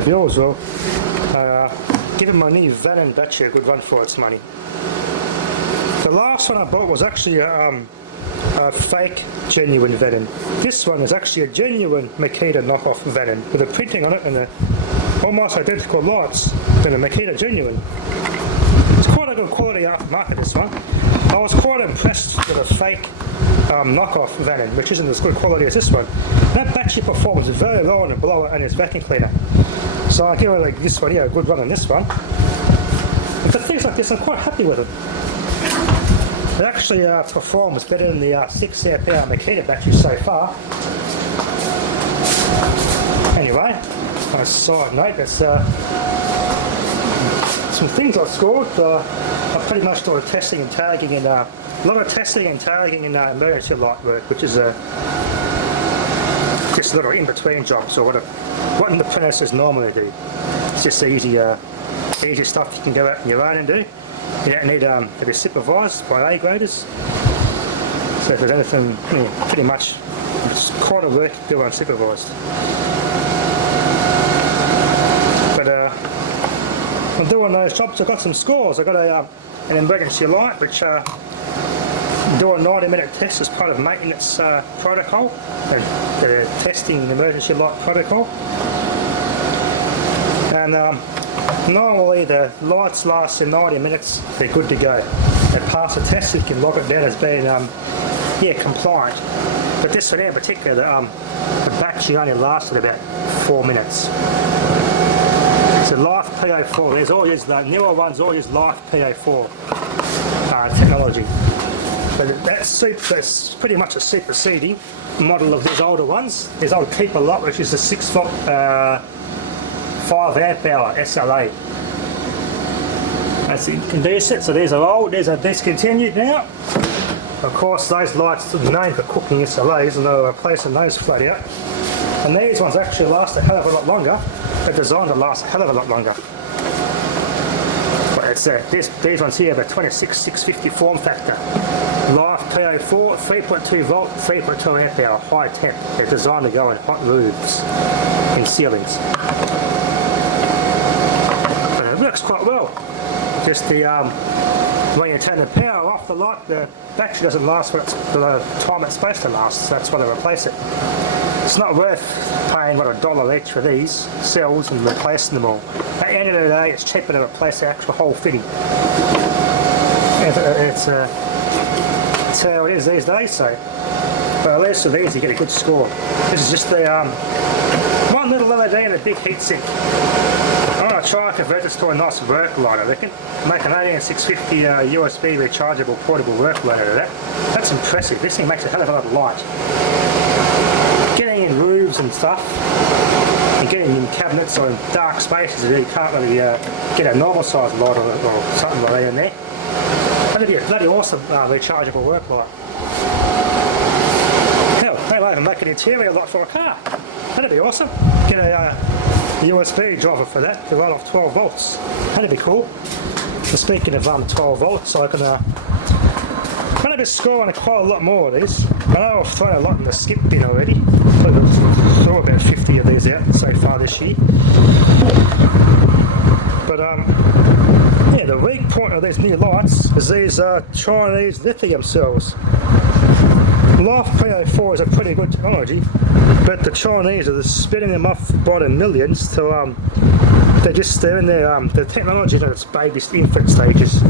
Bills will give my new Venom battery a good run for its money. The last one I bought was actually a fake genuine Venom. This one is actually a genuine Makita knockoff Venom with a printing on it and almost identical lights than a Makita genuine. It's quite a good quality aftermarket, this one. I was quite impressed with a fake knockoff Venom, which isn't as good quality as this one. That battery performs very low on the blower and its vacuum cleaner. So I give it like this one, yeah, a good run on this one. But things like this, I'm quite happy with it. It actually performs better than the 6 amp hour Makita battery so far. Anyway, on a side note, that's some things I scored. I pretty much started testing and tagging in a lot of testing and tagging in emergency light work, which is just a little in-between jobs, or what the apprentices normally do. It's just easy stuff you can go out on your own and do. You don't need to be supervised by A-graders. So if there's anything, pretty much it's quite a work to do unsupervised. But I'm doing those jobs. I've got some scores. I've got an emergency light which do a 90-minute test as part of maintenance protocol. They're testing the emergency light protocol. And normally the lights last in 90 minutes, they're good to go. They pass the test, you can log it down as being compliant. But this one in particular, the battery only lasted about 4 minutes. So Life PO4, there's all these, the newer ones all use Life PO4 technology. But that's pretty much a superseding model of these older ones. These old Keeper lot, which is a 6 volt 5 amp hour SLA. That's incandescent, so these are old, these are discontinued now. Of course, those lights are known for cooking SLAs, and they're replacing those flat out. And these ones actually last a hell of a lot longer. They're designed to last a hell of a lot longer. But it's these ones here have a 26650 form factor. Life PO4, 3.2 volt, 3.2 amp hour, high temp. They're designed to go in hot roofs, in ceilings. But it works quite well. Just the when you turn the power off the light, the battery doesn't last for the time it's supposed to last, so that's why they replace it. It's not worth paying $1 each for these cells and replacing them all. At the end of the day, it's cheaper to replace the actual whole fitting. It's how it is these days, so. But at least with these you get a good score. This is just the one little LED and a big heatsink. I'm going to try and convert this to a nice work light, I reckon. Make an 18650 USB rechargeable portable work light out of that. That's impressive. This thing makes a hell of a lot of light. Getting in roofs and stuff, and getting in cabinets or in dark spaces where you can't really get a normal size light or something like that in there. That'd be a bloody awesome rechargeable work light. Hell, they might even make an interior light for a car. That'd be awesome. Get a USB driver for that to run off 12 volts. That'd be cool. So speaking of 12 volts, I can I'm going to be scoring quite a lot more of these. I know I've thrown a lot in the skip bin already. I've thrown about 50 of these out so far this year. But yeah, the weak point of these new lights is these Chinese lithium cells. Life PO4 is a pretty good technology, but the Chinese are spinning them off by the millions to they're in the technology in its baby infant stages.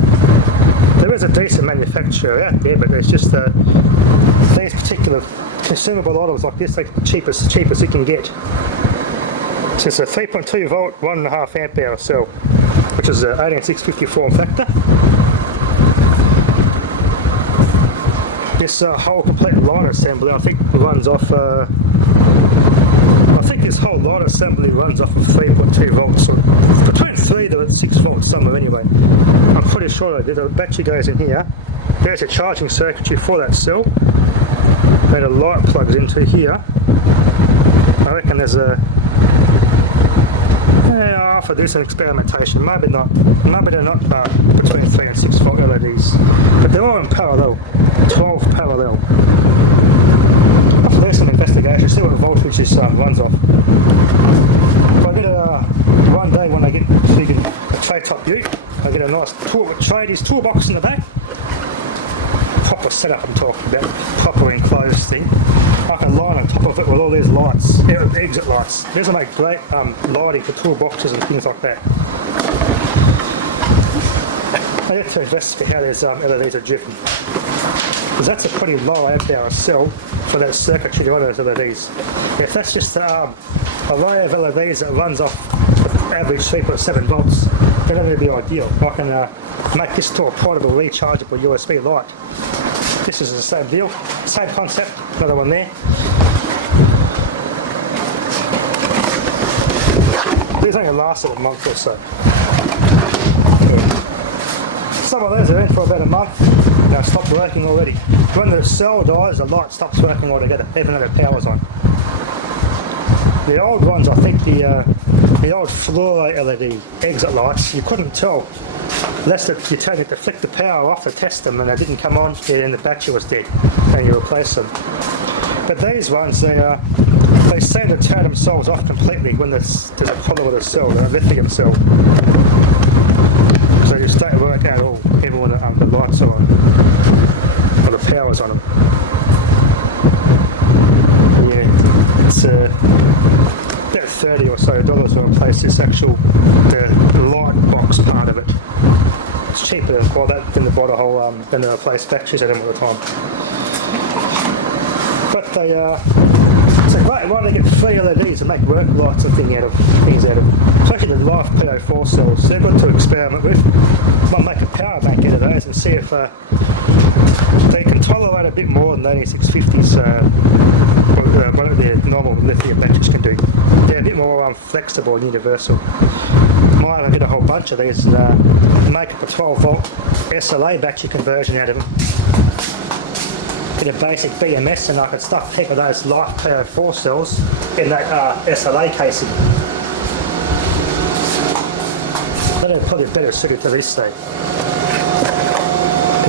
There is a decent manufacturer out there, but there's just these particular consumable items like this, like the cheapest you can get. So it's a 3.2 volt, 1.5 amp hour cell, which is an 18650 form factor. This whole complete line assembly, I think, runs off. I think this whole line assembly runs off of 3.2 volts, or between 3 to 6 volts somewhere anyway. I'm pretty sure that the battery goes in here. There's a charging circuitry for that cell. Then a light plugs into here. I reckon there's a. Yeah, I'll have to do some experimentation. Maybe not. Maybe they're not between 3 and 6 volt LEDs, but they're all in parallel. 12 parallel. I'll have to do some investigation, see what voltage this runs off. But I get one day when I get a tray top ute, I get a nice tradies toolbox in the back. Proper setup I'm talking about, proper enclosed thing. I can line on top of it with all these lights, exit lights. These will make great lighting for toolboxes and things like that. I have to investigate how these LEDs are driven, because that's a pretty low amp hour cell for that circuitry on those LEDs. If that's just a array of LEDs that runs off average 3.7 volts, then that would be ideal. I can make this to a portable rechargeable USB light. This is the same deal, same concept, another one there. These only last a month or so. Some of those are in for about a month, now stop working already. When the cell dies, the light stops working altogether, even though the power's on. The old ones, I think the old fluoro LED exit lights, you couldn't tell unless you turned it to flick the power off to test them and they didn't come on, and the battery was dead, and you replace them. But these ones, they seem to turn themselves off completely when there's a problem with the cell, the lithium cell. So you just don't work at all, even when the lights are on, or the power's on them. Yeah, it's about $30 or so to replace this the light box part of it. It's cheaper than to buy the whole, than to replace batteries at them all the time. But it's a great way to get free LEDs and make work lights and things out of, especially the Life PO4 cells. They're good to experiment with. Might make a power bank out of those and see if they can tolerate a bit more than the 8650s, what their normal lithium batteries can do. They're a bit more flexible and universal. Might get a whole bunch of these and make up a 12 volt SLA battery conversion out of them. Get a basic BMS and I could stuff heap of those Life PO4 cells in that SLA casing. They're probably better suited to this thing.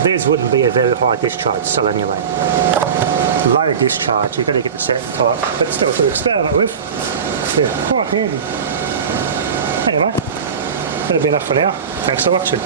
These wouldn't be a very high discharge cell anyway. Low discharge, you've got to get the certain type, but still to experiment with. Yeah, quite handy. Anyway, that'll be enough for now. Thanks for watching.